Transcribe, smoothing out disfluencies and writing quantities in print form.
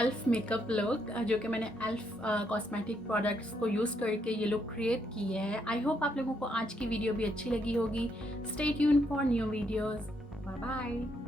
Elf makeup look जो कि मैंने एल्फ कॉस्मेटिक प्रोडक्ट्स को यूज़ करके ये लुक क्रिएट की है। आई होप आप लोगों को आज की वीडियो भी अच्छी लगी होगी। Stay tuned for new videos. Bye bye.